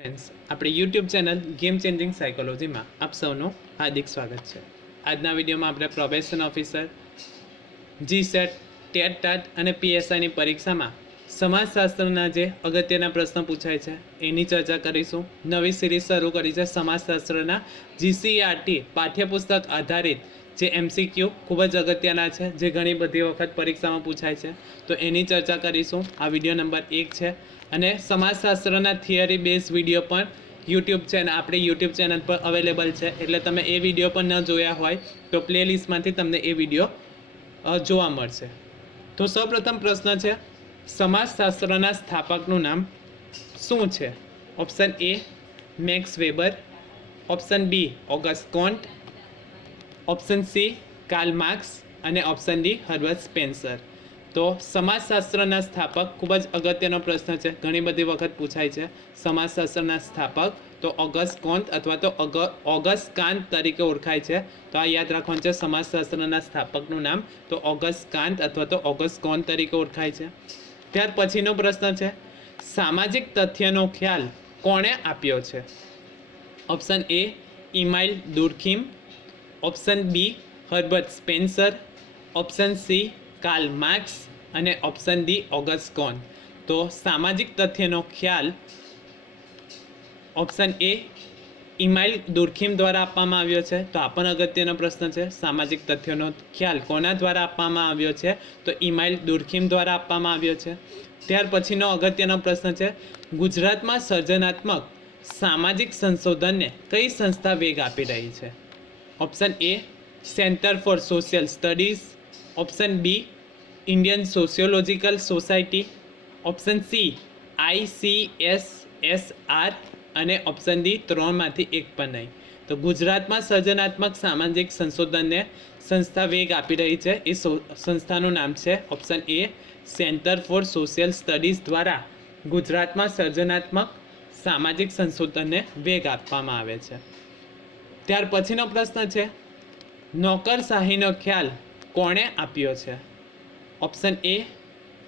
Friends, આપણી YouTube channel game changing સાયકોલોજીમાં આપ સૌનું હાર્દિક સ્વાગત છે. આજના વિડીયોમાં આપણે probation officer, GSET, TET TAT અને પીએસઆઈની પરીક્ષામાં સમાજશાસ્ત્રના જે અગત્યના પ્રશ્નો પૂછાય છે એની ચર્ચા કરીશું. નવી સિરીઝ શરૂ કરી છે સમાજશાસ્ત્રના જીસીઆરટી પાઠ્યપુસ્તક આધારિત જે એમસીક્યુ ખૂબ જ અગત્યના છે, જે ઘણી બધી વખત પરીક્ષામાં પૂછાય છે, તો એની ચર્ચા કરીશું. આ વિડીયો નંબર 1 છે અને સમાજશાસ્ત્રના થિયરી બેઝ વિડીયો પણ આપણી યુટ્યુબ ચેનલ પર અવેલેબલ છે, એટલે તમે એ વિડીયો પણ ન જોયા હોય તો પ્લેલિસ્ટમાંથી તમને એ વિડીયો જોવા મળશે. તો સૌપ્રથમ પ્રશ્ન છે, સમાજશાસ્ત્રના સ્થાપકનું નામ શું છે? Option A Max Weber, option B August Comte, option C Karl Marx અને ઓપ્શન ડી હર્બર્ટ સ્પેન્સર. તો સમાજશાસ્ત્રના સ્થાપક ખૂબ જ અગત્યનો પ્રશ્ન છે, ઘણી બધી વખત પૂછાય છે. સમાજશાસ્ત્રના સ્થાપક તો ઓગસ્ટ કોન્ટ અથવા તો ઓગસ્ટ કાન્ટ તરીકે ઓળખાય છે. તો આ યાદ રાખવાનું છે, સમાજશાસ્ત્રના સ્થાપકનું નામ તો ઓગસ્ટ કાન્ટ અથવા તો ઓગસ્ટ કોન્ટ તરીકે ઓળખાય છે. ત્યાર પછીનો પ્રશ્ન છે, સામાજિક તથ્યનો ખ્યાલ કોણે આપ્યો છે? Option A Emile Durkheim, option B Herbert Spencer, option C Karl Marx અને ઓપ્શન ડી ઓગસ્ટ કોન્ટ. તો સામાજિક તથ્યનો ખ્યાલ ઓપ્શન એ ઇમાઇલ દુર્કીમ દ્વારા આપવામાં આવ્યો છે. તો આ પણ અગત્યનો પ્રશ્ન છે, સામાજિક તથ્યોનો ખ્યાલ કોના દ્વારા આપવામાં આવ્યો છે? તો ઇમાઇલ દુર્કીમ દ્વારા આપવામાં આવ્યો છે. ત્યાર પછીનો અગત્યનો પ્રશ્ન છે, ગુજરાતમાં સર્જનાત્મક સામાજિક સંશોધનને કઈ સંસ્થા વેગ આપી રહી છે? Option A centre for social studies, option B Indian sociological society, option C ICSSR અને ઓપ્શન ડી ત્રણમાંથી એક પણ નહીં. તો ગુજરાતમાં સર્જનાત્મક સામાજિક સંશોધનને સંસ્થા વેગ આપી રહી છે, એ સંસ્થાનું નામ છે option A centre for social studies દ્વારા ગુજરાતમાં સર્જનાત્મક સામાજિક સંશોધનને વેગ આપવામાં આવે છે. ત્યાર પછીનો પ્રશ્ન છે, નોકરશાહીનો ખ્યાલ કોણે આપ્યો છે? Option A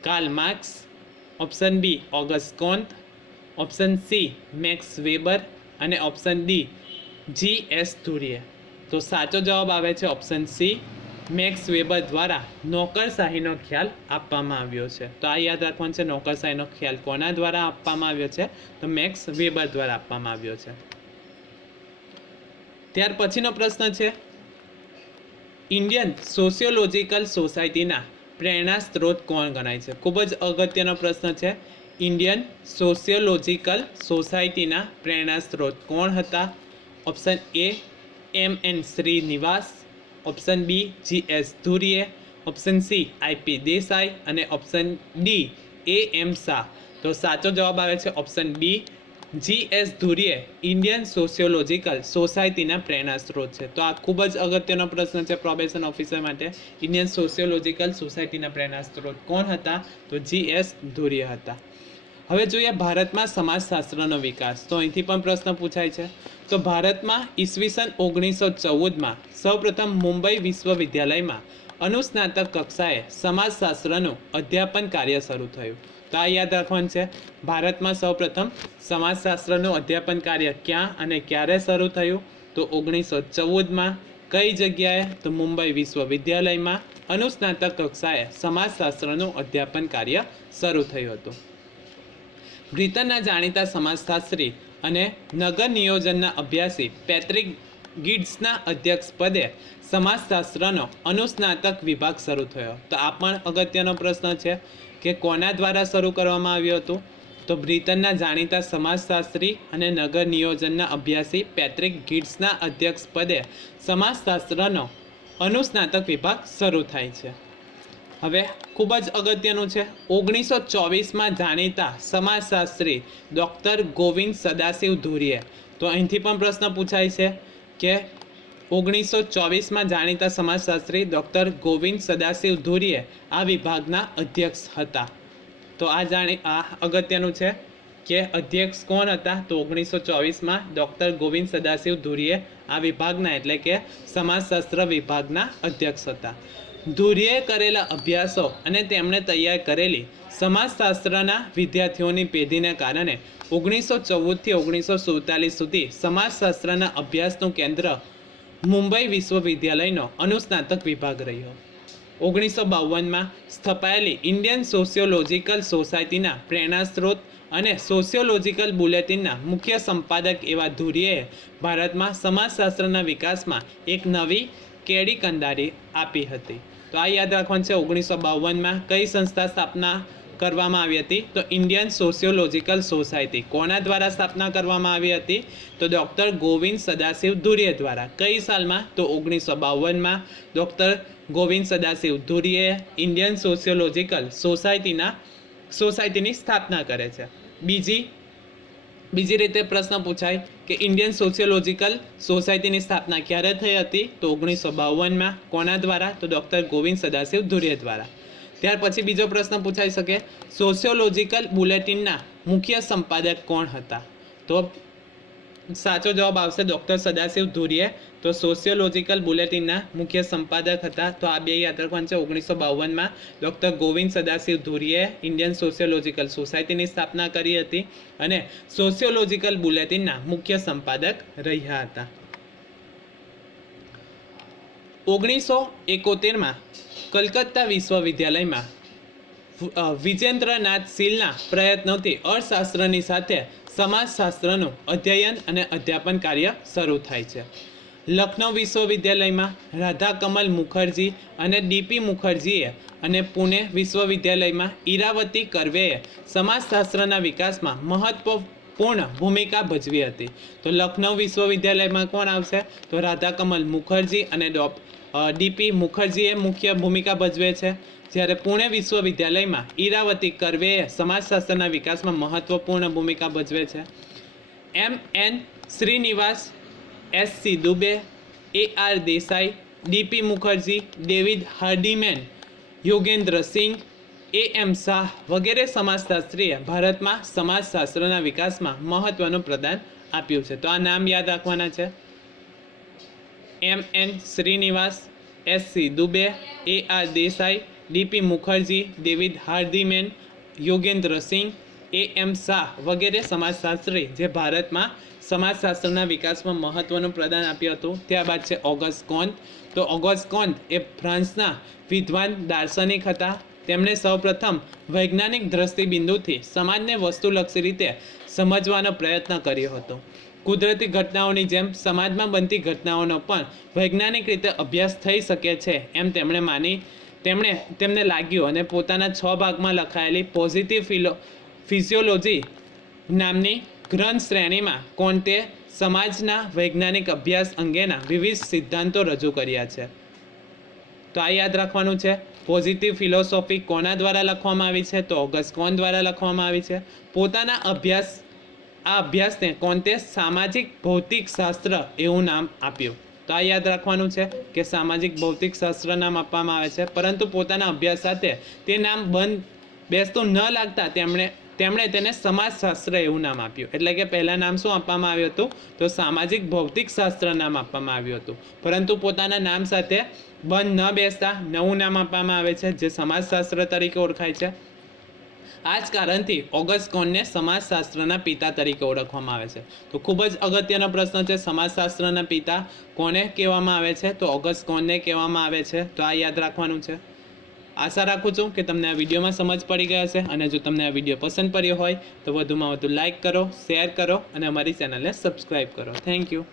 Karl Marx, option B August Comte, option C Max Weber અને ઓપ્શન ડી GS ધુરીએ. તો સાચો જવાબ આવે છે ઓપ્શન સી મેક્સ વેબર દ્વારા નોકરશાહીનો ખ્યાલ આપવામાં આવ્યો છે. તો આ યાદ રાખવાનું છે, નોકરશાહીનો ખ્યાલ કોના દ્વારા આપવામાં આવ્યો છે? તો મેક્સ વેબર દ્વારા આપવામાં આવ્યો છે. ત્યાર પછીનો પ્રશ્ન છે, ઇન્ડિયન સોશિયોલોજિકલ સોસાયટીના પ્રેરણા સ્ત્રોત કોણ ગણાય છે? ખૂબ જ અગત્યનો પ્રશ્ન છે. ઇન્ડિયન સોશિયોલોજિકલ સોસાયટીના પ્રેરણા સ્ત્રોત કોણ હતા? Option A MN Srinivas, option B GS Ghurye, option C IP Desai અને ઓપ્શન ડી AM શાહ. તો સાચો જવાબ આવે છે option B GS ધુરીએ Indian sociological સોસાયટીના પ્રેરણા સ્ત્રોત છે. તો આ ખૂબ જ અગત્યનો પ્રશ્ન છે પ્રોબેશન ઓફિસર માટે. ઇન્ડિયન સોશિયોલોજિકલ સોસાયટીના પ્રેરણા સ્ત્રોત કોણ હતા? તો GS ધુરીએ હતા. હવે જોઈએ ભારતમાં સમાજશાસ્ત્રનો વિકાસ. તો અહીંથી પણ પ્રશ્ન પૂછાય છે. તો ભારતમાં ઈસવીસન 1914માં સૌપ્રથમ મુંબઈ વિશ્વવિદ્યાલયમાં અનુસ્નાતક કક્ષાએ સમાજશાસ્ત્રનું અધ્યાપન કાર્ય શરૂ થયું. તો આ યાદ રાખવાનું છે, ભારતમાં સૌપ્રથમ સમાજશાસ્ત્રનું અધ્યાપન કાર્ય ક્યાં અને ક્યારે શરૂ થયું? તો 1914માં. કઈ જગ્યાએ? તો મુંબઈ વિશ્વવિદ્યાલયમાં અનુસ્નાતક કક્ષાએ સમાજશાસ્ત્રનું અધ્યાપન કાર્ય શરૂ થયું હતું. બ્રિટનના જાણીતા સમાજશાસ્ત્રી અને નગર નિયોજનના અભ્યાસી પેટ્રિક ગિડ્સના અધ્યક્ષ પદે સમાજશાસ્ત્રનો અનુસ્નાતક વિભાગ શરૂ થયો. તો આ પણ અગત્યનો પ્રશ્ન છે કે કોના દ્વારા શરૂ કરવામાં આવ્યું હતું? તો બ્રિટનના જાણીતા સમાજશાસ્ત્રી અને નગર નિયોજનના અભ્યાસી પેટ્રિક ગિડ્સના અધ્યક્ષ પદે સમાજશાસ્ત્રનો અનુસ્નાતક વિભાગ શરૂ થાય છે. હવે ખૂબ જ અગત્યનું છે, 1924માં જાણીતા સમાજશાસ્ત્રી ડૉક્ટર ગોવિંદ સદાશિવ ધુરીએ. તો અહીંથી પણ પ્રશ્ન પૂછાય છે કે 1924માં જાણીતા સમાજશાસ્ત્રી ડૉક્ટર ગોવિંદ સદાશિવ ધુરીએ આ વિભાગના અધ્યક્ષ હતા. તો આ અગત્યનું છે કે અધ્યક્ષ કોણ હતા? તો 1924માં ડૉક્ટર ગોવિંદ સદાશિવ ધુરીએ આ વિભાગના એટલે કે સમાજશાસ્ત્ર વિભાગના અધ્યક્ષ હતા. ધુરીએ કરેલા અભ્યાસો અને તેમણે તૈયાર કરેલી સમાજશાસ્ત્રના વિદ્યાર્થીઓની પેઢીને કારણે 1914થી 1947 સુધી સમાજશાસ્ત્રના અભ્યાસનું કેન્દ્ર મુંબઈ વિશ્વવિદ્યાલયનો અનુસ્નાતક વિભાગ રહ્યો. 1952માં સ્થપાયેલી ઇન્ડિયન સોશિયોલોજિકલ સોસાયટીના પ્રેરણાસ્ત્રોત અને સોશિયોલોજિકલ બુલેટિનના મુખ્ય સંપાદક એવા ધુરીએ ભારતમાં સમાજશાસ્ત્રના વિકાસમાં એક નવી કેડી કંડારી આપી હતી. તો આ યાદ રાખવાનું છે. 1952માં કઈ સંસ્થા સ્થાપના કરવામાં આવી હતી? તો ઇન્ડિયન સોશિયોલોજિકલ સોસાયટી. કોના દ્વારા સ્થાપના કરવામાં આવી હતી? તો ડૉક્ટર ગોવિંદ સદાશિવ ધુરીએ દ્વારા. કઈ સાલમાં? તો 1952માં doctor Govind Sadashiv ધુરીએ Indian sociological સોસાયટીની સ્થાપના કરે છે. બીજી રીતે પ્રશ્ન પૂછાય કે ઇન્ડિયન સોશિયોલોજિકલ સોસાયટીની સ્થાપના ક્યારે થઈ હતી? તો 1952માં. કોના દ્વારા? તો ડૉક્ટર ગોવિંદ સદાશિવ ધુરીએ દ્વારા. ત્યાર પછી બીજો પ્રશ્ન પૂછાઈ શકે, સોશિયોલોજિકલ બુલેટિનના મુખ્ય સંપાદક કોણ હતા? તો સાચો જવાબ આવશે ડૉક્ટર સદાશિવ ધુરીએ. તો સોશિયોલોજિકલ બુલેટિનના મુખ્ય સંપાદક હતા. તો આ બે યાદ રાખવાનું છે. 1952માં doctor Govind Sadashiv ધુરીએ Indian sociological સોસાયટીની સ્થાપના કરી હતી અને સોશિયોલોજિકલ બુલેટિનના મુખ્ય સંપાદક રહ્યા હતા. 1971માં કલકત્તા વિશ્વવિદ્યાલયમાં વિજેન્દ્રનાથ સીલના પ્રયત્નોથી અર્થશાસ્ત્રની સાથે સમાજશાસ્ત્રનું અધ્યયન અને અધ્યાપન કાર્ય શરૂ થાય છે. લખનૌ વિશ્વવિદ્યાલયમાં રાધાકમલ મુખર્જી અને ડીપી મુખર્જીએ અને પુણે વિશ્વવિદ્યાલયમાં ઈરાવતી કર્વેએ સમાજશાસ્ત્રના વિકાસમાં મહત્વપૂર્ણ ભૂમિકા ભજવી હતી. તો લખનૌ વિશ્વવિદ્યાલયમાં કોણ આવશે? તો રાધાકમલ મુખર્જી અને ડીપી મુખર્જીએ મુખ્ય ભૂમિકા ભજવે છે. જ્યારે પુણે વિશ્વવિદ્યાલયમાં ઈરાવતી કર્વેએ સમાજશાસ્ત્રના વિકાસમાં મહત્વપૂર્ણ ભૂમિકા ભજવે છે. M.N. Srinivas, S.C. Dube, A.R. Desai, DP Mukherjee, David Hardiman, Yogendra Singh, A.M. Shah વગેરે સમાજશાસ્ત્રીએ ભારતમાં સમાજશાસ્ત્રના વિકાસમાં મહત્વનું પ્રદાન આપ્યું છે. તો આ નામ યાદ રાખવાના છે. M.N. Srinivas, S.C. Dube, A.R. Desai, DP Mukherjee, David Hardiman, Yogendra Singh, A.M. Shah વગેરે સમાજશાસ્ત્રી જે ભારતમાં સમાજશાસ્ત્રના વિકાસમાં મહત્વનું પ્રદાન આપ્યું હતું. ત્યારબાદ છે ઓગસ્ટ કોન્ત. તો ઓગસ્ટ કોન્ત એ ફ્રાન્સના વિદ્વાન દાર્શનિક હતા. તેમણે સૌપ્રથમ વૈજ્ઞાનિક દ્રષ્ટિબિંદુથી સમાજને વસ્તુલક્ષી રીતે સમજવાનો પ્રયત્ન કર્યો હતો. કુદરતી ઘટનાઓની જેમ સમાજમાં બનતી ઘટનાઓનો પણ વૈજ્ઞાનિક રીતે અભ્યાસ થઈ શકે છે એમ તેમને લાગ્યું અને પોતાના 6 ભાગમાં લખાયેલી પોઝિટિવ ફિઝિયોલોજી નામની ગ્રંથ શ્રેણીમાં કોન્તે સમાજના વૈજ્ઞાનિક અભ્યાસ અંગેના વિવિધ સિદ્ધાંતો રજૂ કર્યા છે. તો આ યાદ રાખવાનું છે. પોઝિટિવ ફિલોસોફી કોના દ્વારા લખવામાં આવી છે? તો ઓગસ્ટ કોન્ત દ્વારા લખવામાં આવી છે. પોતાના અભ્યાસને કોન્તે સામાજિક ભૌતિક શાસ્ત્ર એવું નામ આપ્યું. તો આ યાદ રાખવાનું છે કે સામાજિક ભૌતિક શાસ્ત્ર નામ આપવામાં આવે છે, પરંતુ પોતાના અભ્યાસ સાથે તે નામ બંધ બેસતું ન લાગતા તેમણે તેને સમાજશાસ્ત્ર એવું નામ આપ્યું. એટલે કે પહેલાં નામ શું આપવામાં આવ્યું હતું? તો સામાજિક ભૌતિક શાસ્ત્ર નામ આપવામાં આવ્યું હતું, પરંતુ પોતાના નામ સાથે બંધ ન બેસતા નવું નામ આપવામાં આવે છે જે સમાજશાસ્ત્ર તરીકે ઓળખાય છે. આ જ કારણથી ઓગસ્ટ કોન્તને સમાજશાસ્ત્રના પિતા તરીકે ઓળખવામાં આવે છે. તો ખૂબ જ અગત્યનો પ્રશ્ન છે, સમાજશાસ્ત્રના પિતા કોને કહેવામાં આવે છે? તો ઓગસ્ટ કોન્તને કહેવામાં આવે છે. તો આ યાદ રાખવાનું છે. આશા રાખું છું કે તમને આ વિડીયોમાં સમજ પડી ગઈ હશે, અને જો તમને આ વિડીયો પસંદ પડ્યો હોય તો વધુમાં વધુ લાઇક કરો, શેર કરો અને અમારી ચેનલને સબસ્ક્રાઈબ કરો. Thank you.